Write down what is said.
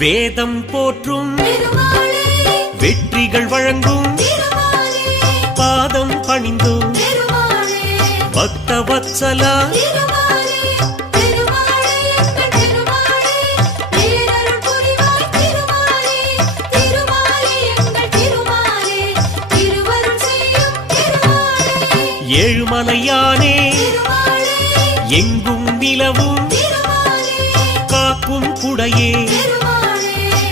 வேதம் போற்றும். வெற்றிகள் வழங்கும். பாதம் பணிந்தோம். பக்த வத்சலா ஏழுமலையானே. எங்கும் நிலவும். காக்கும் குடையே.